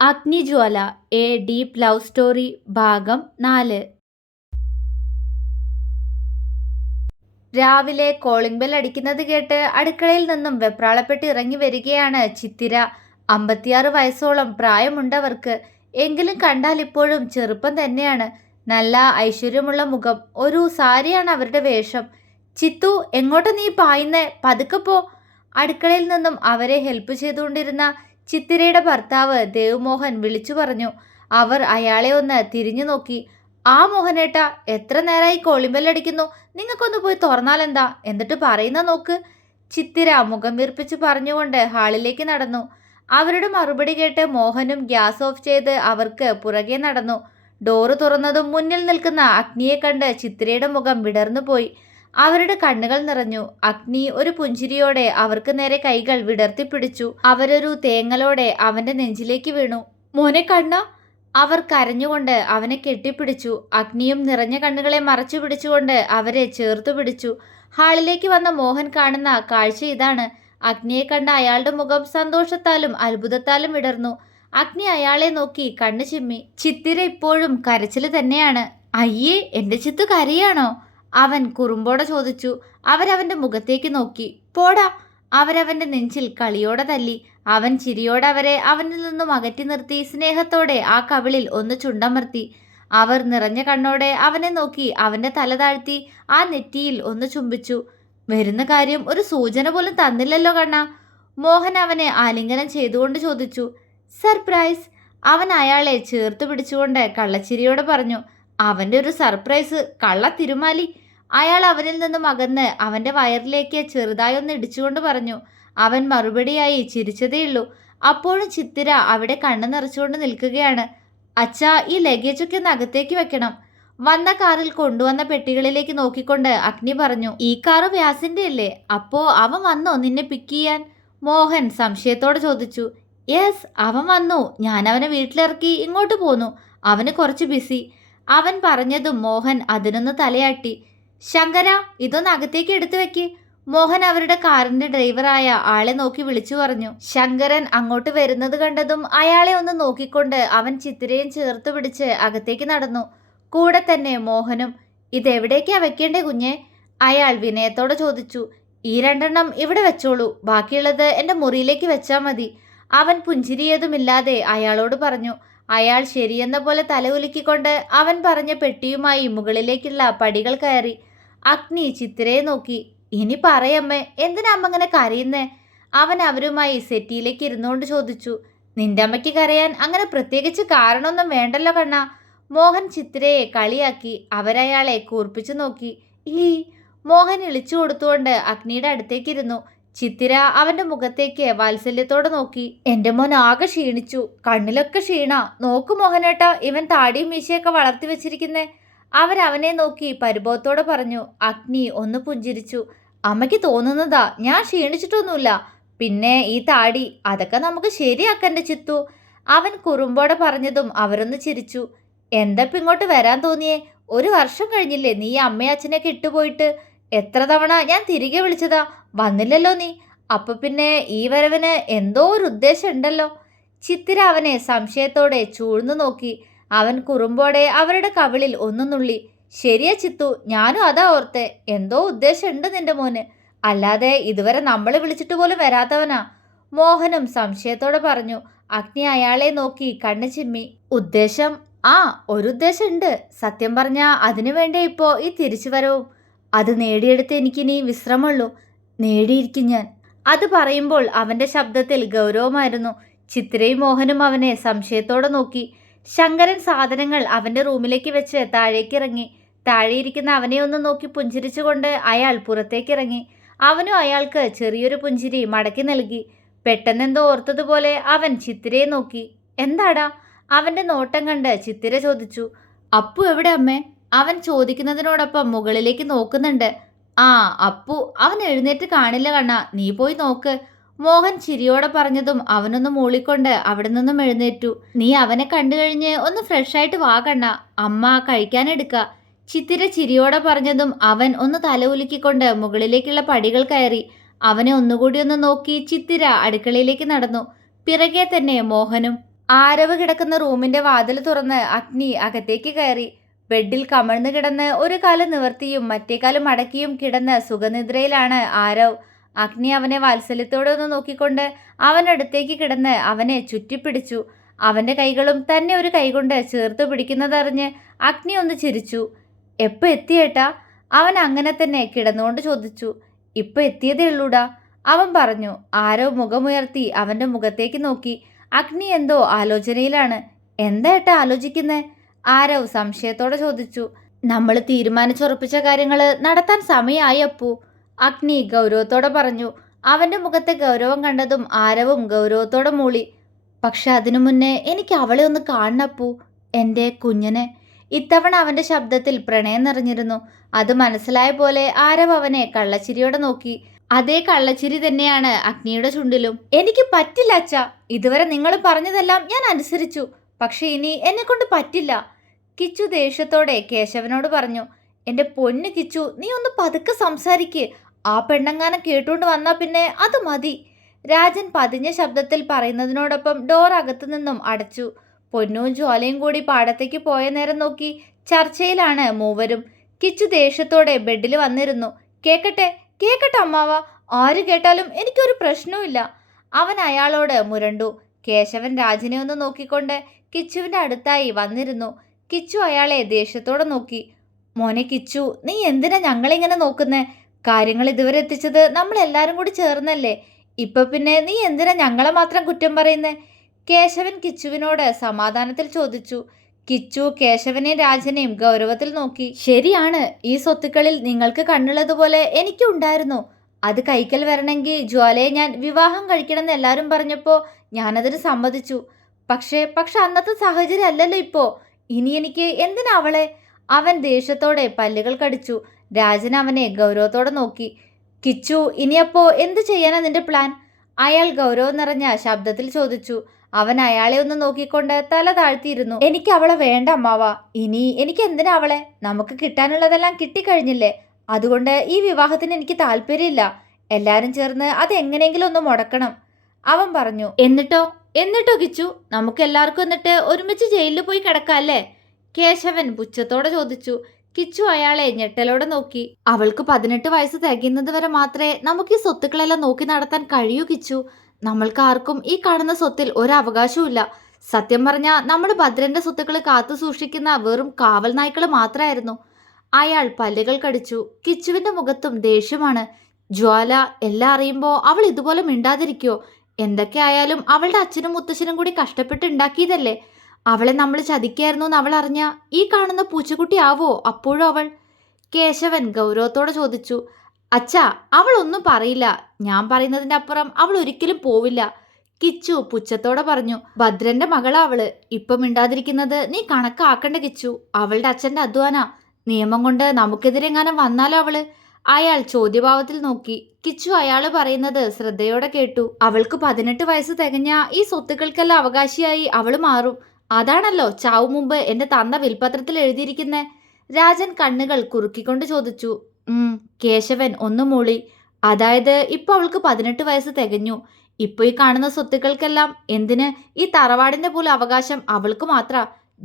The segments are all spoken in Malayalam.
അഗ്നിജ്വാല എ ഡീപ് ലവ് സ്റ്റോറി ഭാഗം 4. രാവിലെ കോളിംഗ് ബെൽ അടിക്കുന്നത് കേട്ട് അടുക്കളയിൽ നിന്നും വെപ്രാളപ്പെട്ട് ഇറങ്ങി വരികയാണ് ചിത്തിര. 56 വയസ്സോളം പ്രായമുണ്ടവർക്ക്. എങ്കിലും കണ്ടാൽ ഇപ്പോഴും ചെറുപ്പം തന്നെയാണ്. നല്ല ഐശ്വര്യമുള്ള മുഖം. ഒരു സാരിയാണ് അവരുടെ വേഷം. ചിത്തു, എങ്ങോട്ട് നീ പായുന്നേ? പതുക്കെ പോ. അടുക്കളയിൽ നിന്നും അവരെ ഹെൽപ്പ് ചെയ്തുകൊണ്ടിരുന്ന ചിത്തിരയുടെ ഭർത്താവ് ദേവ്മോഹൻ വിളിച്ചു പറഞ്ഞു. അവർ അയാളെ ഒന്ന് തിരിഞ്ഞു നോക്കി. ആ മോഹനേട്ട, എത്ര നേരമായി കോളിംബെല്ലടിക്കുന്നു? നിങ്ങൾക്കൊന്ന് പോയി തുറന്നാലെന്താ? എന്നിട്ട് പറയുന്ന നോക്ക്. ചിത്തിര മുഖം വീർപ്പിച്ച് പറഞ്ഞുകൊണ്ട് ഹാളിലേക്ക് നടന്നു. അവരുടെ മറുപടി കേട്ട് മോഹനും ഗ്യാസ് ഓഫ് ചെയ്ത് അവർക്ക് പുറകെ നടന്നു. ഡോറ് തുറന്നതും മുന്നിൽ നിൽക്കുന്ന അഗ്നിയെ കണ്ട് ചിത്തിരയുടെ മുഖം വിടർന്നു പോയി. അവരുടെ കണ്ണുകൾ നിറഞ്ഞു. അഗ്നി ഒരു പുഞ്ചിരിയോടെ അവർക്ക് നേരെ കൈകൾ വിടർത്തിപ്പിടിച്ചു. അവരൊരു തേങ്ങലോടെ അവന്റെ നെഞ്ചിലേക്ക് വീണു. മോനെ കണ്ണ! അവർ കരഞ്ഞുകൊണ്ട് അവനെ കെട്ടിപ്പിടിച്ചു. അഗ്നിയും നിറഞ്ഞ കണ്ണുകളെ മറച്ചു പിടിച്ചുകൊണ്ട് അവരെ ചേർത്തു പിടിച്ചു. ഹാളിലേക്ക് വന്ന മോഹൻ കാണുന്ന കാഴ്ച ഇതാണ്. അഗ്നിയെ കണ്ട അയാളുടെ മുഖം സന്തോഷത്താലും അത്ഭുതത്താലും വിടർന്നു. അഗ്നി അയാളെ നോക്കി കണ്ണു ചിമ്മി. ചിത്തിര ഇപ്പോഴും കരച്ചില് തന്നെയാണ്. അയ്യേ, എന്റെ ചിത്തു കരയാണോ? അവൻ കുറുമ്പോടെ ചോദിച്ചു. അവരവന്റെ മുഖത്തേക്ക് നോക്കി. പോടാ! അവരവന്റെ നെഞ്ചിൽ കളിയോടെ തല്ലി. അവൻ ചിരിയോടെ അവരെ അവനിൽ നിന്നും അകറ്റി നിർത്തി സ്നേഹത്തോടെ ആ കവിളിൽ ഒന്ന് ചുണ്ടമർത്തി. അവർ നിറഞ്ഞ കണ്ണോടെ അവനെ നോക്കി അവന്റെ തല താഴ്ത്തി ആ നെറ്റിയിൽ ഒന്ന് ചുംബിച്ചു. വരുന്ന കാര്യം ഒരു സൂചന പോലും തന്നില്ലല്ലോ കണ്ണ. മോഹൻ അവനെ ആലിംഗനം ചെയ്തുകൊണ്ട് ചോദിച്ചു. സർപ്രൈസ്! അവൻ അയാളെ ചേർത്ത് പിടിച്ചുകൊണ്ട് കള്ളച്ചിരിയോടെ പറഞ്ഞു. അവന്റെ ഒരു സർപ്രൈസ്, കള്ള തിരുമാലി! അയാൾ അവനിൽ നിന്നും അകന്ന് അവന്റെ വയറിലേക്ക് ചെറുതായൊന്ന് ഇടിച്ചുകൊണ്ട് പറഞ്ഞു. അവൻ മറുപടിയായി ചിരിച്ചതേയുള്ളൂ. അപ്പോഴും ചിത്തിര അവിടെ കണ്ണു നിറച്ചുകൊണ്ട് നിൽക്കുകയാണ്. അച്ഛാ, ഈ ലഗേജൊക്കെ ഒന്ന് അകത്തേക്ക് വെക്കണം. വന്ന കാറിൽ കൊണ്ടുവന്ന പെട്ടികളിലേക്ക് നോക്കിക്കൊണ്ട് അഗ്നി പറഞ്ഞു. ഈ കാറ് വ്യാസിന്റെ അല്ലേ? അപ്പോ അവൻ വന്നോ നിന്നെ പിക്ക് ചെയ്യാൻ? മോഹൻ സംശയത്തോടെ ചോദിച്ചു. യെസ്, അവൻ വന്നു. ഞാൻ അവനെ വീട്ടിലിറക്കി ഇങ്ങോട്ട് പോന്നു. അവന് കുറച്ച് ബിസി. അവൻ പറഞ്ഞതും മോഹൻ അതിനൊന്ന് തലയാട്ടി. ശങ്കര, ഇതൊന്ന് അകത്തേക്ക് എടുത്തു വെക്ക്. മോഹൻ അവരുടെ കാറിന്റെ ഡ്രൈവറായ ആളെ നോക്കി വിളിച്ചു പറഞ്ഞു. ശങ്കരൻ അങ്ങോട്ട് വരുന്നത് കണ്ടതും അയാളെ ഒന്ന് നോക്കിക്കൊണ്ട് അവൻ ചിത്തിരയും ചേർത്ത് പിടിച്ച് അകത്തേക്ക് നടന്നു. കൂടെ തന്നെ മോഹനും. ഇതെവിടേക്കാ വെക്കേണ്ടേ കുഞ്ഞെ? അയാൾ വിനയത്തോടെ ചോദിച്ചു. ഈ 2 ഇവിടെ വെച്ചോളൂ. ബാക്കിയുള്ളത് എൻ്റെ മുറിയിലേക്ക് വെച്ചാൽ മതി. അവൻ പുഞ്ചിരിയതുമില്ലാതെ അയാളോട് പറഞ്ഞു. അയാൾ ശരിയെന്ന പോലെ തല ഉലുക്കിക്കൊണ്ട് അവൻ പറഞ്ഞ പെട്ടിയുമായി മുകളിലേക്കുള്ള പടികൾ കയറി. അഗ്നി ചിത്തിരയെ നോക്കി. ഇനി പറയമ്മേ, എന്തിനാ അമ്മ ഇങ്ങനെ കരയുന്നേ? അവൻ അവരുമായി സെറ്റിയിലേക്ക് ഇരുന്നുകൊണ്ട് ചോദിച്ചു. നിന്റെ അമ്മയ്ക്ക് കരയാൻ അങ്ങനെ പ്രത്യേകിച്ച് കാരണമൊന്നും വേണ്ടല്ലോ കണ്ണ. മോഹൻ ചിത്തിരയെ കളിയാക്കി. അവരയാളെ കൂർപ്പിച്ചു നോക്കി. ഈ മോഹൻ ഇളിച്ചു കൊടുത്തുകൊണ്ട് അഗ്നിയുടെ അടുത്തേക്കിരുന്നു. ചിത്തിര അവന്റെ മുഖത്തേക്ക് വാത്സല്യത്തോടെ നോക്കി. എന്റെ മോൻ ആകെ ക്ഷീണിച്ചു. കണ്ണിലൊക്കെ ക്ഷീണ. നോക്കു മോഹനേട്ട, ഇവൻ താടിയും മീശയൊക്കെ വളർത്തി വെച്ചിരിക്കുന്നേ. അവരവനെ നോക്കി പരിഭവത്തോടെ പറഞ്ഞു. അഗ്നി ഒന്ന് പുഞ്ചിരിച്ചു. അമ്മയ്ക്ക് തോന്നുന്നതാ, ഞാൻ ക്ഷീണിച്ചിട്ടൊന്നുമില്ല. പിന്നെ ഈ താടി, അതൊക്കെ നമുക്ക് ശരിയാക്കണ്ടേ ചിത്തു? അവൻ കുറുമ്പോടെ പറഞ്ഞതും അവരൊന്ന് ചിരിച്ചു. എന്തപ്പം ഇങ്ങോട്ട് വരാൻ തോന്നിയേ? 1 വർഷം കഴിഞ്ഞില്ലേ നീ അമ്മയും അച്ഛനെയൊക്കെ ഇട്ടുപോയിട്ട്? എത്ര തവണ ഞാൻ തിരികെ വിളിച്ചതാ, വന്നില്ലല്ലോ നീ. അപ്പൊ പിന്നെ ഈ വരവിന് എന്തോ ഒരു ഉദ്ദേശം ഉണ്ടല്ലോ. ചിത്തിര അവനെ സംശയത്തോടെ ചൂഴ്ന്നു നോക്കി. അവൻ കുറുമ്പോടെ അവരുടെ കവിളിൽ ഒന്ന് നുള്ളി. ശരിയാ ചിത്തു, ഞാനും അതാ ഓർത്തെ. എന്തോ ഉദ്ദേശം ഉണ്ട് നിന്റെ മോന്. അല്ലാതെ ഇതുവരെ നമ്മളെ വിളിച്ചിട്ട് പോലും വരാത്തവനാ. മോഹനും സംശയത്തോടെ പറഞ്ഞു. അഗ്നി അയാളെ നോക്കി കണ്ണു ചിമ്മി. ഉദ്ദേശം? ആ, ഒരു ഉദ്ദേശം ഉണ്ട്. സത്യം പറഞ്ഞാ അതിനു വേണ്ടേ ഇപ്പോ ഈ തിരിച്ചുവരവും. അത് നേടിയെടുത്ത് എനിക്കിനി വിശ്രമമുള്ളൂ. നേടിയിരിക്കും ഞാൻ. അത് പറയുമ്പോൾ അവന്റെ ശബ്ദത്തിൽ ഗൗരവമായിരുന്നു. ചിത്രയും മോഹനും അവനെ സംശയത്തോടെ നോക്കി. ശങ്കരൻ സാധനങ്ങൾ അവന്റെ റൂമിലേക്ക് വെച്ച് താഴേക്കിറങ്ങി. താഴെയിരിക്കുന്ന അവനെ ഒന്ന് നോക്കി പുഞ്ചിരിച്ചുകൊണ്ട് അയാൾ പുറത്തേക്കിറങ്ങി. അവനും അയാൾക്ക് ചെറിയൊരു പുഞ്ചിരി മടക്കി നൽകി. പെട്ടെന്നെന്തോ ഓർത്തതുപോലെ അവൻ ചിത്തിരയെ നോക്കി. എന്താടാ? അവന്റെ നോട്ടം കണ്ട് ചിത്തിര ചോദിച്ചു. അപ്പു എവിടെ അമ്മേ? അവൻ ചോദിക്കുന്നതിനോടൊപ്പം മുകളിലേക്ക് നോക്കുന്നുണ്ട്. ആ, അപ്പു അവൻ എഴുന്നേറ്റ് കാണില്ല കണ്ണ, നീ പോയി നോക്ക്. മോഹൻ ചിരിയോടെ പറഞ്ഞതും അവനൊന്ന് മൂളിക്കൊണ്ട് അവിടെ നിന്നും എഴുന്നേറ്റു. നീ അവനെ കണ്ടു കഴിഞ്ഞ് ഒന്ന് ഫ്രഷായിട്ട് വാ കണ്ണ, അമ്മ കഴിക്കാനെടുക്ക. ചിത്തിര ചിരിയോടെ പറഞ്ഞതും അവൻ ഒന്ന് തല ഉലുക്കിക്കൊണ്ട് മുകളിലേക്കുള്ള പടികൾ കയറി. അവനെ ഒന്നുകൂടി ഒന്ന് നോക്കി ചിത്തിര അടുക്കളയിലേക്ക് നടന്നു. പിറകെ തന്നെ മോഹനും. ആരവ് കിടക്കുന്ന റൂമിന്റെ വാതിൽ തുറന്ന് അഗ്നി അകത്തേക്ക് കയറി. ബെഡിൽ കമഴ്ന്നു കിടന്ന് ഒരു കാല് നിവർത്തിയും മറ്റേ കാല് മടക്കിയും കിടന്ന് സുഖനിദ്രയിലാണ് ആരവ്. അഗ്നി അവനെ വാത്സല്യത്തോടെ ഒന്ന് നോക്കിക്കൊണ്ട് അവനടുത്തേക്ക് കിടന്ന് അവനെ ചുറ്റിപ്പിടിച്ചു. അവന്റെ കൈകളും തന്നെ ഒരു കൈകൊണ്ട് ചേർത്ത് പിടിക്കുന്നതറിഞ്ഞ് അഗ്നി ഒന്ന് ചിരിച്ചു. എപ്പോ എത്തിയേട്ടാ? അവൻ അങ്ങനെ തന്നെ കിടന്നുകൊണ്ട് ചോദിച്ചു. ഇപ്പൊ എത്തിയതേ ഉള്ളൂടാ, അവൻ പറഞ്ഞു. ആരവ് മുഖമുയർത്തി അവന്റെ മുഖത്തേക്ക് നോക്കി. അഗ്നി എന്തോ ആലോചനയിലാണ്. എന്താ ഏട്ടാ ആലോചിക്കുന്നേ? ആരവ് സംശയത്തോടെ ചോദിച്ചു. നമ്മൾ തീരുമാനിച്ചുറപ്പിച്ച കാര്യങ്ങൾ നടത്താൻ സമയമായി അപ്പു, അഗ്നി ഗൗരവത്തോടെ പറഞ്ഞു. അവന്റെ മുഖത്തെ ഗൗരവം കണ്ടതും ആരവും ഗൗരവത്തോടെ മൂളി. പക്ഷെ അതിനു മുന്നേ എനിക്ക് അവളെ ഒന്ന് കാണണപ്പൂ, എൻ്റെ കുഞ്ഞനെ. ഇത്തവണ അവന്റെ ശബ്ദത്തിൽ പ്രണയം നിറഞ്ഞിരുന്നു. അത് മനസ്സിലായ പോലെ ആരവ് അവനെ കള്ളച്ചിരിയോടെ നോക്കി. അതേ കള്ളച്ചിരി തന്നെയാണ് അഗ്നിയുടെ ചുണ്ടിലും. എനിക്ക് പറ്റില്ല അച്ഛാ, ഇതുവരെ നിങ്ങൾ പറഞ്ഞതെല്ലാം ഞാൻ അനുസരിച്ചു, പക്ഷെ ഇനി എന്നെ കൊണ്ട് പറ്റില്ല, കിച്ചു ദേഷ്യത്തോടെ കേശവനോട് പറഞ്ഞു. എൻ്റെ പൊന്നു കിച്ചു, നീ ഒന്ന് പതുക്കെ സംസാരിക്ക്. ആ പെണ്ണങ്ങാനം കേട്ടുകൊണ്ട് വന്നാ പിന്നെ അത് മതി. രാജൻ പതിഞ്ഞ ശബ്ദത്തിൽ പറയുന്നതിനോടൊപ്പം ഡോർ അകത്തു നിന്നും അടച്ചു. പൊന്നും ജ്വാലയും കൂടി പാടത്തേക്ക് പോയ നേരം നോക്കി ചർച്ചയിലാണ് മൂവരും. കിച്ചു ദേഷ്യത്തോടെ ബെഡിൽ വന്നിരുന്നു. കേക്കട്ടെ കേക്കട്ടെ അമ്മാവ, ആര് കേട്ടാലും എനിക്കൊരു പ്രശ്നവുമില്ല, അവൻ അയാളോട് മുരണ്ടു. കേശവൻ രാജിനെ ഒന്ന് നോക്കിക്കൊണ്ട് കിച്ചുവിൻ്റെ അടുത്തായി വന്നിരുന്നു. കിച്ചു അയാളെ ദേഷ്യത്തോടെ നോക്കി. മോനെ കിച്ചു, നീ എന്തിനാ ഞങ്ങളിങ്ങനെ നോക്കുന്നേ? കാര്യങ്ങൾ ഇതുവരെ എത്തിച്ചത് നമ്മളെല്ലാരും കൂടി ചേർന്നല്ലേ. ഇപ്പൊ പിന്നെ നീ എന്തിനാ ഞങ്ങളെ മാത്രം കുറ്റം പറയുന്നേ? കേശവൻ കിച്ചുവിനോട് സമാധാനത്തിൽ ചോദിച്ചു. കിച്ചു കേശവനെയും രാജനെയും ഗൗരവത്തിൽ നോക്കി. ശരിയാണ്, ഈ സ്വത്തുക്കളിൽ നിങ്ങൾക്ക് കണ്ണുള്ളതുപോലെ എനിക്കും ഉണ്ടായിരുന്നു. അത് കൈക്കൽ വരണമെങ്കിൽ ജ്വാലയെ ഞാൻ വിവാഹം കഴിക്കണമെന്ന് എല്ലാവരും പറഞ്ഞപ്പോൾ ഞാനതിന് സമ്മതിച്ചു. പക്ഷേ അന്നത്തെ സാഹചര്യം അല്ലല്ലോ ഇപ്പോ. ഇനി എനിക്ക് എന്തിനാ അവളെ? അവൻ ദേഷ്യത്തോടെ പല്ലുകൾ കടിച്ചു. രാജൻ അവനെ ഗൗരവത്തോടെ നോക്കി. കിച്ചു, ഇനിയപ്പോ എന്ത് ചെയ്യാനാ നിന്റെ പ്ലാൻ? അയാൾ ഗൗരവം നിറഞ്ഞ ശബ്ദത്തിൽ ചോദിച്ചു. അവൻ അയാളെ ഒന്ന് നോക്കിക്കൊണ്ട് തല താഴ്ത്തിയിരുന്നു. എനിക്ക് അവളെ വേണ്ട അമ്മാവ. ഇനി എനിക്ക് എന്തിനാ അവളെ? നമുക്ക് കിട്ടാനുള്ളതെല്ലാം കിട്ടിക്കഴിഞ്ഞില്ലേ. അതുകൊണ്ട് ഈ വിവാഹത്തിന് എനിക്ക് താല്പര്യമില്ല. എല്ലാരും ചേർന്ന് അത് എങ്ങനെയെങ്കിലും ഒന്ന് മുടക്കണം, അവൻ പറഞ്ഞു. എന്നിട്ടോ കിച്ചു, നമുക്ക് എല്ലാവർക്കും എന്നിട്ട് ഒരുമിച്ച് ജയിലിൽ പോയി കിടക്കാല്ലേ? കേശവൻ പുച്ഛത്തോടെ ചോദിച്ചു. കിച്ചു അയാളെ ഞെട്ടലോടെ നോക്കി. അവൾക്ക് 18 വയസ്സ് തികയുന്നത് വരെ മാത്രമേ നമുക്ക് ഈ സ്വത്തുക്കളെല്ലാം നോക്കി നടത്താൻ കഴിയൂ കിച്ചു. നമ്മൾക്ക് ആർക്കും ഈ കാണുന്ന സ്വത്തിൽ ഒരവകാശവുമില്ല. സത്യം പറഞ്ഞാൽ നമ്മൾ ഭദ്രന്റെ സ്വത്തുക്കൾ കാത്തു സൂക്ഷിക്കുന്ന വെറും കാവൽ നായ്ക്കൾ മാത്രമായിരുന്നു. അയാൾ പല്ലുകൾ കടിച്ചു. കിച്ചുവിന്റെ മുഖത്തും ദേഷ്യമാണ്. ജ്വാല എല്ലാം അറിയുമ്പോൾ അവൾ ഇതുപോലെ മിണ്ടാതിരിക്കോ? എന്തൊക്കെ ആയാലും അവളുടെ അച്ഛനും മുത്തശ്ശനും കൂടി കഷ്ടപ്പെട്ട് ഉണ്ടാക്കിയതല്ലേ. അവളെ നമ്മൾ ചതിക്കായിരുന്നു എന്ന് അവൾ അറിഞ്ഞ ഈ കാണുന്ന പൂച്ചക്കുട്ടി ആവോ അപ്പോഴും അവൾ? കേശവൻ ഗൗരവത്തോടെ ചോദിച്ചു. അച്ഛാ, അവൾ ഒന്നും പറയില്ല. ഞാൻ പറയുന്നതിന്റെ അപ്പുറം അവൾ ഒരിക്കലും പോവില്ല, കിച്ചു പുച്ഛത്തോടെ പറഞ്ഞു. ഭദ്രന്റെ മകളാ അവള്. ഇപ്പം മിണ്ടാതിരിക്കുന്നത് നീ കണക്കാക്കണ്ട കിച്ചു. അവളുടെ അച്ഛന്റെ അധ്വാന. നിയമം കൊണ്ട് നമുക്കെതിരെങ്ങാനും വന്നാലോ അവള്? അയാൾ ചോദ്യഭാവത്തിൽ നോക്കി. കിച്ചു അയാള് പറയുന്നത് ശ്രദ്ധയോടെ കേട്ടു. അവൾക്ക് 18 വയസ്സ് തികഞ്ഞ ഈ സ്വത്തുക്കൾക്കെല്ലാം അവകാശിയായി അവള് മാറും. അതാണല്ലോ ചാവു മുമ്പ് എന്റെ തന്ത വിൽപത്രത്തിൽ എഴുതിയിരിക്കുന്നേ. രാജൻ കണ്ണുകൾ കുറുക്കിക്കൊണ്ട് ചോദിച്ചു. കേശവൻ ഒന്നു മൂളി. അതായത് ഇപ്പൊ അവൾക്ക് 18 വയസ്സ് തികഞ്ഞു. ഇപ്പൊ ഈ കാണുന്ന സ്വത്തുക്കൾക്കെല്ലാം എന്തിന്? ഈ തറവാടിന്റെ പോലും അവകാശം അവൾക്ക് മാത്ര,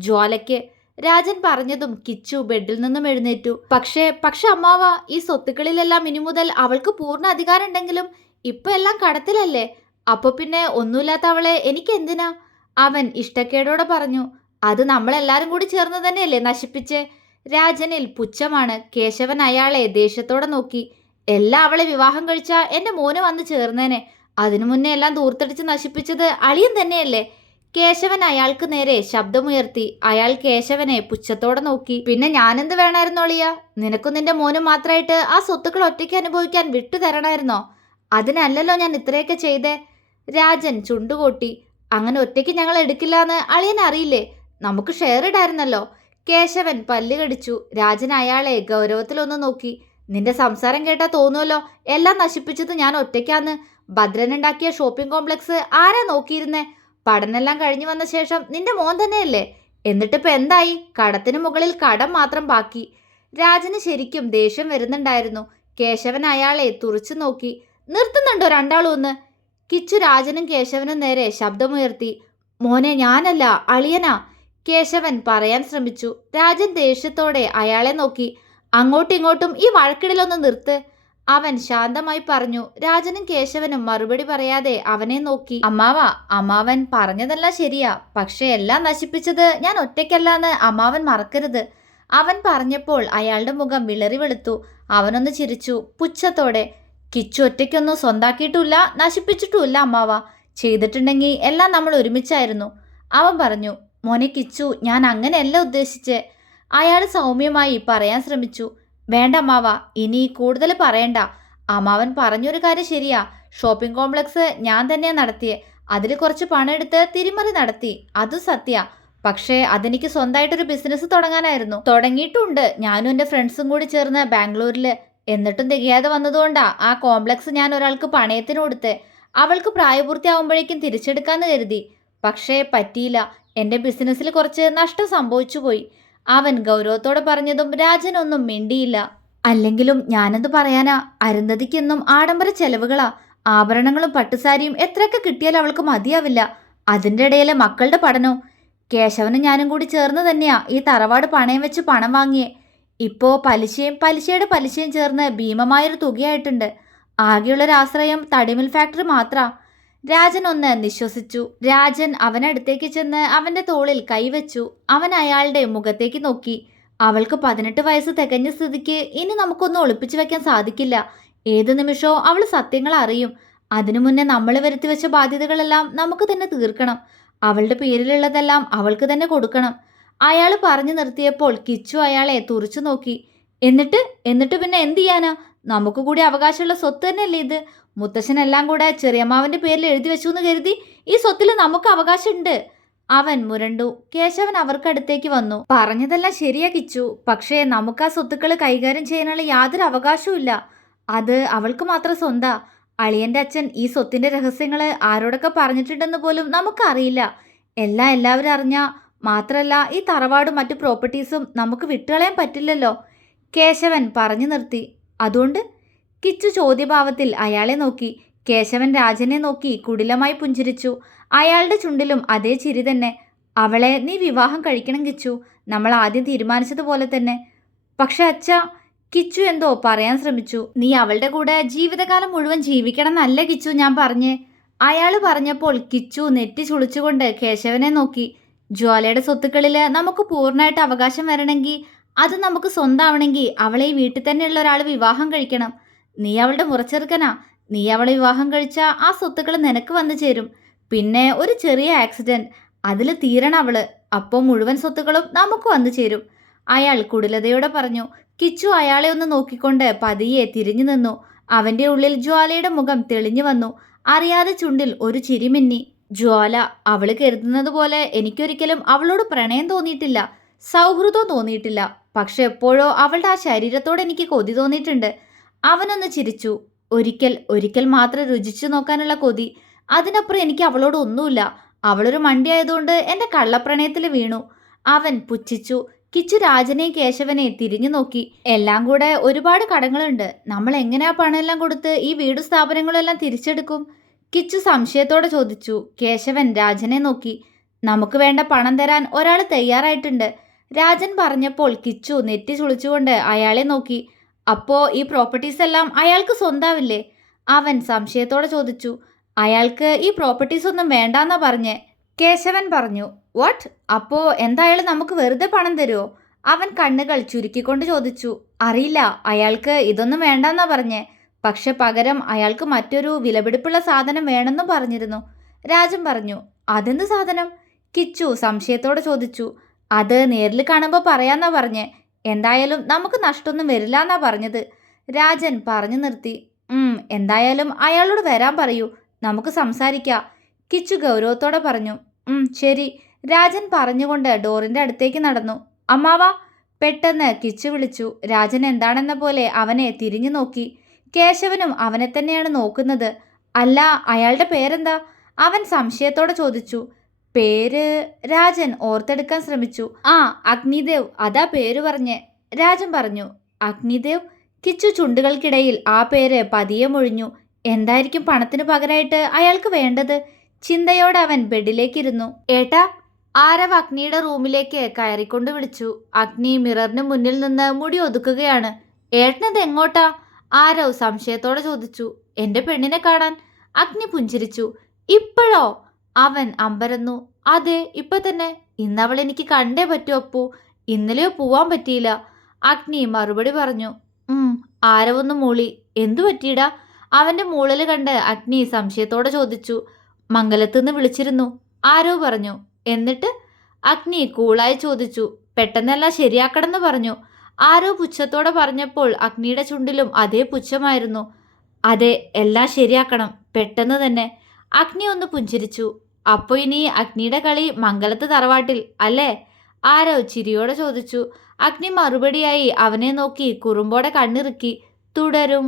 ജ്വാലയ്ക്ക്. രാജൻ പറഞ്ഞതും കിച്ചു ബെഡിൽ നിന്നും എഴുന്നേറ്റു. പക്ഷെ അമ്മാവ, ഈ സ്വത്തുക്കളിലെല്ലാം ഇനി മുതൽ അവൾക്ക് പൂർണ്ണ അധികാരം ഉണ്ടെങ്കിലും ഇപ്പൊ എല്ലാം കടത്തിലല്ലേ. അപ്പൊ പിന്നെ ഒന്നുമില്ലാത്ത അവളെ എനിക്ക് എന്തിനാ? അവൻ ഇഷ്ടക്കേടോടെ പറഞ്ഞു. അത് നമ്മളെല്ലാരും കൂടി ചേർന്ന് തന്നെയല്ലേ നശിപ്പിച്ച്? രാജനിൽ പുച്ഛമാണ്. കേശവൻ അയാളെ ദേഷ്യത്തോടെ നോക്കി. എല്ലാം അവളെ വിവാഹം കഴിച്ച എന്റെ മോന് വന്ന് ചേർന്നേനെ. അതിനു മുന്നേ എല്ലാം ദൂർത്തടിച്ച് നശിപ്പിച്ചത് അളിയൻ തന്നെയല്ലേ? കേശവൻ അയാൾക്ക് നേരെ ശബ്ദമുയർത്തി. അയാൾ കേശവനെ പുച്ഛത്തോടെ നോക്കി. പിന്നെ ഞാനെന്ത് വേണമായിരുന്നോ അളിയ? നിനക്കും നിന്റെ മോനും മാത്രമായിട്ട് ആ സ്വത്തുക്കൾ ഒറ്റയ്ക്ക് അനുഭവിക്കാൻ വിട്ടു തരണമായിരുന്നോ? അതിനല്ലല്ലോ ഞാൻ ഇത്രയൊക്കെ ചെയ്തേ. രാജൻ ചുണ്ടുകൊട്ടി. അങ്ങനെ ഒറ്റയ്ക്ക് ഞങ്ങൾ എടുക്കില്ല എന്ന് അളിയൻ അറിയില്ലേ? നമുക്ക് ഷെയർ ഇടായിരുന്നല്ലോ. കേശവൻ പല്ല് കടിച്ചു. രാജൻ അയാളെ ഗൗരവത്തിലൊന്ന് നോക്കി. നിന്റെ സംസാരം കേട്ടാ തോന്നുമല്ലോ എല്ലാം നശിപ്പിച്ചത് ഞാൻ ഒറ്റയ്ക്കാന്ന്. ഭദ്രനുണ്ടാക്കിയ ഷോപ്പിംഗ് കോംപ്ലക്സ് ആരാ നോക്കിയിരുന്നേ? പഠനെല്ലാം കഴിഞ്ഞു വന്ന ശേഷം നിന്റെ മോൻ തന്നെയല്ലേ? എന്നിട്ടിപ്പോൾ എന്തായി? കടത്തിന് മുകളിൽ കടം മാത്രം ബാക്കി. രാജന് ശരിക്കും ദേഷ്യം വരുന്നുണ്ടായിരുന്നു. കേശവൻ അയാളെ തുറച്ചു നോക്കി. നിർത്തുന്നുണ്ടോ രണ്ടാളും ഒന്ന്? കിച്ചു രാജനും കേശവനും നേരെ ശബ്ദമുയർത്തി. മോനെ ഞാനല്ല, അളിയനാ, കേശവൻ പറയാൻ ശ്രമിച്ചു. രാജൻ ദേഷ്യത്തോടെ അയാളെ നോക്കി. അങ്ങോട്ടിങ്ങോട്ടും ഈ വഴക്കിടലൊന്ന് നിർത്ത്, അവൻ ശാന്തമായി പറഞ്ഞു. രാജനും കേശവനും മറുപടി പറയാതെ അവനെ നോക്കി. അമ്മാവൻ പറഞ്ഞതെല്ലാം ശരിയാ, പക്ഷെ എല്ലാം നശിപ്പിച്ചത് ഞാൻ ഒറ്റയ്ക്കല്ലാന്ന് അമ്മാവൻ മറക്കരുത്. അവൻ പറഞ്ഞപ്പോൾ അയാളുടെ മുഖം വിളറി വെളുത്തു. അവനൊന്ന് ചിരിച്ചു പുച്ഛത്തോടെ. കിച്ചു ഒറ്റയ്ക്കൊന്നും സ്വന്താക്കിയിട്ടുമില്ല, നശിപ്പിച്ചിട്ടുമില്ല അമ്മാവ. ചെയ്തിട്ടുണ്ടെങ്കിൽ എല്ലാം നമ്മൾ ഒരുമിച്ചായിരുന്നു. അവൻ പറഞ്ഞു. മോനെ കിച്ചു, ഞാൻ അങ്ങനെയല്ല ഉദ്ദേശിച്ചേ, അയാൾ സൗമ്യമായി പറയാൻ ശ്രമിച്ചു. വേണ്ട അമ്മാവ, ഇനി കൂടുതൽ പറയണ്ട. അമ്മാവൻ പറഞ്ഞൊരു കാര്യം ശരിയാ. ഷോപ്പിംഗ് കോംപ്ലക്സ് ഞാൻ തന്നെയാ നടത്തിയേ. അതിൽ കുറച്ച് പണം എടുത്ത് തിരിമറി നടത്തി, അതും സത്യ. പക്ഷേ അതെനിക്ക് സ്വന്തമായിട്ടൊരു ബിസിനസ് തുടങ്ങാനായിരുന്നു. തുടങ്ങിയിട്ടുണ്ട്, ഞാനും എൻ്റെ ഫ്രണ്ട്സും കൂടി ചേർന്ന് ബാംഗ്ലൂരിൽ. എന്നിട്ടും തികയാതെ വന്നതുകൊണ്ടാ ആ കോംപ്ലക്സ് ഞാൻ ഒരാൾക്ക് പണയത്തിന് കൊടുത്തേ. അവൾക്ക് പ്രായപൂർത്തിയാവുമ്പോഴേക്കും തിരിച്ചെടുക്കാന്ന് കരുതി. പക്ഷേ പറ്റിയില്ല. എൻ്റെ ബിസിനസ്സിൽ കുറച്ച് നഷ്ടം സംഭവിച്ചു പോയി, അവൻ ഗൗരവത്തോടെ പറഞ്ഞതും രാജനൊന്നും മിണ്ടിയില്ല. അല്ലെങ്കിലും ഞാനെന്ത് പറയാനാ, അരുന്ധതിക്കെന്നും ആഡംബര ചെലവുകളാ. ആഭരണങ്ങളും പട്ടുസാരിയും എത്രയൊക്കെ കിട്ടിയാലും അവൾക്ക് മതിയാവില്ല. അതിൻ്റെ ഇടയിലെ മക്കളുടെ പഠനവും. കേശവനും ഞാനും കൂടി ചേർന്ന് തന്നെയാ ഈ തറവാട് പണയം വെച്ച് പണം വാങ്ങിയേ. ഇപ്പോ പലിശയും പലിശയുടെ പലിശയും ചേർന്ന് ഭീമമായൊരു തുകയായിട്ടുണ്ട്. ആകെയുള്ളൊരാശ്രയം തടിമിൽ ഫാക്ടറി മാത്രാ. രാജൻ ഒന്ന് നിശ്വസിച്ചു. രാജൻ അവനടുത്തേക്ക് ചെന്ന് അവന്റെ തോളിൽ കൈവച്ചു. അവൻ അയാളുടെ മുഖത്തേക്ക് നോക്കി. അവൾക്ക് 18 വയസ്സ് തികഞ്ഞ സ്ഥിതിക്ക് ഇനി നമുക്കൊന്നും ഒളിപ്പിച്ചു വെക്കാൻ സാധിക്കില്ല. ഏതു നിമിഷവും അവൾ സത്യങ്ങൾ അറിയും. അതിനു മുന്നേ നമ്മൾ വരുത്തി വെച്ച ബാധ്യതകളെല്ലാം നമുക്ക് തന്നെ തീർക്കണം. അവളുടെ പേരിലുള്ളതെല്ലാം അവൾക്ക് തന്നെ കൊടുക്കണം. അയാൾ പറഞ്ഞു നിർത്തിയപ്പോൾ കിച്ചു അയാളെ തുറച്ചു നോക്കി. എന്നിട്ട് പിന്നെ എന്ത് ചെയ്യാനാ? നമുക്ക് കൂടി അവകാശമുള്ള സ്വത്ത് തന്നെയല്ലേ ഇത്? മുത്തശ്ശനെല്ലാം കൂടെ ചെറിയമ്മാവന്റെ പേരിൽ എഴുതി വെച്ചു എന്ന് കരുതി ഈ സ്വത്തിൽ നമുക്ക് അവകാശമുണ്ട്. അവൻ മുരണ്ടു. കേശവൻ അവർക്കടുത്തേക്ക് വന്നു. പറഞ്ഞതെല്ലാം ശരിയാ കിച്ചു, പക്ഷേ നമുക്ക് ആ സ്വത്തുക്കൾ കൈകാര്യം ചെയ്യാനുള്ള യാതൊരു അവകാശവും ഇല്ല. അത് അവൾക്ക് മാത്രം സ്വന്താ. അളിയന്റെ അച്ഛൻ ഈ സ്വത്തിന്റെ രഹസ്യങ്ങൾ ആരോടൊക്കെ പറഞ്ഞിട്ടുണ്ടെന്ന് പോലും നമുക്കറിയില്ല. എല്ലാവരും അറിഞ്ഞാ മാത്രല്ല ഈ തറവാടും മറ്റു പ്രോപ്പർട്ടീസും നമുക്ക് വിട്ടുകളയാൻ പറ്റില്ലല്ലോ. കേശവൻ പറഞ്ഞു നിർത്തി. അതുകൊണ്ട്? കിച്ചു ചോദ്യഭാവത്തിൽ അയാളെ നോക്കി. കേശവൻ രാജനെ നോക്കി കുടിലമായി പുഞ്ചിരിച്ചു. അയാളുടെ ചുണ്ടിലും അതേ ചിരി തന്നെ. അവളെ നീ വിവാഹം കഴിക്കണം കിച്ചു, നമ്മൾ ആദ്യം തീരുമാനിച്ചതുപോലെ തന്നെ. പക്ഷെ അച്ഛാ, കിച്ചു എന്തോ പറയാൻ ശ്രമിച്ചു. നീ അവളുടെ കൂടെ ജീവിതകാലം മുഴുവൻ ജീവിക്കണം എന്നല്ല കിച്ചു ഞാൻ പറഞ്ഞേ. അയാൾ പറഞ്ഞപ്പോൾ കിച്ചു നെറ്റി ചുളിച്ചുകൊണ്ട് കേശവനെ നോക്കി. ജ്വാലയുടെ സ്വത്തുക്കളിൽ നമുക്ക് പൂർണ്ണമായിട്ട് അവകാശം വരണമെങ്കിൽ, അത് നമുക്ക് സ്വന്തമാവണമെങ്കിൽ അവളെ ഈ വീട്ടിൽ തന്നെയുള്ള ഒരാൾ വിവാഹം കഴിക്കണം. നീ അവളുടെ മുറച്ചെറുക്കനാ. നീ അവളെ വിവാഹം കഴിച്ചാൽ ആ സ്വത്തുക്കൾ നിനക്ക് വന്നു ചേരും. പിന്നെ ഒരു ചെറിയ ആക്സിഡന്റ്, അതിൽ തീരണം അവള്. അപ്പോൾ മുഴുവൻ സ്വത്തുക്കളും നമുക്ക് വന്നു ചേരും, അയാൾ കുടിലതയോടെ പറഞ്ഞു. കിച്ചു അയാളെ ഒന്ന് നോക്കിക്കൊണ്ട് പതിയെ തിരിഞ്ഞു നിന്നു. അവന്റെ ഉള്ളിൽ ജ്വാലയുടെ മുഖം തെളിഞ്ഞു വന്നു. അറിയാതെ ചുണ്ടിൽ ഒരു ചിരി മിന്നി. ജ്വാല, അവള് കരുതുന്നത് പോലെ എനിക്കൊരിക്കലും അവളോട് പ്രണയം തോന്നിയിട്ടില്ല, സൗഹൃദവും തോന്നിയിട്ടില്ല. പക്ഷെ എപ്പോഴോ അവളുടെ ആ ശരീരത്തോട് എനിക്ക് കൊതി തോന്നിയിട്ടുണ്ട്. അവനൊന്ന് ചിരിച്ചു. ഒരിക്കൽ മാത്രം രുചിച്ചു നോക്കാനുള്ള കൊതി. അതിനപ്പുറം എനിക്ക് അവളോട് ഒന്നുമില്ല. അവളൊരു മണ്ടിയായതുകൊണ്ട് എൻ്റെ കള്ളപ്രണയത്തിൽ വീണു, അവൻ പുച്ഛിച്ചു. കിച്ചു രാജനെയും കേശവനെയും തിരിഞ്ഞു നോക്കി. എല്ലാം കൂടെ ഒരുപാട് കടങ്ങളുണ്ട്. നമ്മൾ എങ്ങനെയാ പണമെല്ലാം കൊടുത്ത് ഈ വീടു സ്ഥാപനങ്ങളെല്ലാം തിരിച്ചെടുക്കും? കിച്ചു സംശയത്തോടെ ചോദിച്ചു. കേശവൻ രാജനെ നോക്കി. നമുക്ക് വേണ്ട പണം തരാൻ ഒരാൾ തയ്യാറായിട്ടുണ്ട്, രാജൻ പറഞ്ഞപ്പോൾ കിച്ചു നെറ്റി ചുളിച്ചുകൊണ്ട് അയാളെ നോക്കി. അപ്പോ ഈ പ്രോപ്പർട്ടീസ് എല്ലാം അയാൾക്ക് സ്വന്താവില്ലേ? അവൻ സംശയത്തോടെ ചോദിച്ചു. അയാൾക്ക് ഈ പ്രോപ്പർട്ടീസ് ഒന്നും വേണ്ടാന്നാ പറഞ്ഞേ, കേശവൻ പറഞ്ഞു. വാട്ട്? അപ്പോ എന്തായാലും നമുക്ക് വെറുതെ പണം തരുമോ? അവൻ കണ്ണുകൾ ചുരുക്കിക്കൊണ്ട് ചോദിച്ചു. അറിയില്ല, അയാൾക്ക് ഇതൊന്നും വേണ്ടാന്നാ പറഞ്ഞേ. പക്ഷെ പകരം അയാൾക്ക് മറ്റൊരു വിലപിടിപ്പുള്ള സാധനം വേണമെന്നും പറഞ്ഞിരുന്നു, രാജൻ പറഞ്ഞു. അതെന്ത് സാധനം? കിച്ചു സംശയത്തോടെ ചോദിച്ചു. അത് നേരിൽ കാണുമ്പോൾ പറയാന്നാ പറഞ്ഞേ. എന്തായാലും നമുക്ക് നഷ്ടമൊന്നും വരില്ല എന്നാ പറഞ്ഞത്, രാജൻ പറഞ്ഞു നിർത്തി. എന്തായാലും അയാളോട് വരാൻ പറയൂ, നമുക്ക് സംസാരിക്കാം, കിച്ചു ഗൗരവത്തോടെ പറഞ്ഞു. ശരി, രാജൻ പറഞ്ഞുകൊണ്ട് ഡോറിൻ്റെ അടുത്തേക്ക് നടന്നു. അമ്മാവാ, പെട്ടെന്ന് കിച്ചു വിളിച്ചു. രാജൻ എന്താണെന്ന പോലെ അവനെ തിരിഞ്ഞു നോക്കി. കേശവനും അവനെ തന്നെയാണ് നോക്കുന്നത്. അല്ല, അയാളുടെ പേരെന്താ? അവൻ സംശയത്തോടെ ചോദിച്ചു. പേര്? രാജൻ ഓർത്തെടുക്കാൻ ശ്രമിച്ചു. അഗ്നിദേവ്, അതാ പേര് പറഞ്ഞേ, രാജൻ പറഞ്ഞു. അഗ്നിദേവ്? കിച്ചു ചുണ്ടുകൾക്കിടയിൽ ആ പേര് പതിയെ മൊഴിഞ്ഞു. എന്തായിരിക്കും പണത്തിന് പകരമായിട്ട് അയാൾക്ക് വേണ്ടത്? ചിന്തയോടെ അവൻ ബെഡിലേക്കിരുന്നു. ഏട്ടാ, ആരവ് അഗ്നിയുടെ റൂമിലേക്ക് കയറിക്കൊണ്ട് വിളിച്ചു. അഗ്നി മിററിന് മുന്നിൽ നിന്ന് മുടി ഒതുക്കുകയാണ്. ഏട്ടനത് എങ്ങോട്ടാ? ആരവ് സംശയത്തോടെ ചോദിച്ചു. എന്റെ പെണ്ണിനെ കാണാൻ. അഗ്നി പുഞ്ചിരിച്ചു. ഇപ്പോഴോ? അവൻ അമ്പരന്നു. അതെ, ഇപ്പൊ തന്നെ. ഇന്നവൾ എനിക്ക് കണ്ടേ പറ്റൂ അപ്പു. ഇന്നലെയോ പോവാൻ പറ്റിയില്ല. അഗ്നി മറുപടി പറഞ്ഞു. ആരവൊന്ന് മൂളി. എന്തു പറ്റിയിടാ? അവന്റെ മൂളല് കണ്ട് അഗ്നി സംശയത്തോടെ ചോദിച്ചു. മംഗലത്തുനിന്ന് വിളിച്ചിരുന്നു, ആരോ പറഞ്ഞു. എന്നിട്ട്? അഗ്നി കൂളായി ചോദിച്ചു. പെട്ടെന്നെല്ലാം ശരിയാക്കണമെന്ന് പറഞ്ഞു. ആരോ പുച്ഛത്തോടെ പറഞ്ഞപ്പോൾ അഗ്നിയുടെ ചുണ്ടിലും അതേ പുച്ഛമായിരുന്നു. അതെ, എല്ലാം ശരിയാക്കണം, പെട്ടെന്ന് തന്നെ. അഗ്നി ഒന്ന് പുഞ്ചിരിച്ചു. അപ്പോൾ ഇനി അഗ്നിയുടെ കളി മംഗലത്ത് തറവാട്ടിൽ അല്ലേ? ആരോ ചിരിയോടെ ചോദിച്ചു. അഗ്നി മറുപടിയായി അവനെ നോക്കി കുറുമ്പോടെ കണ്ണിറുക്കി. തുടരും.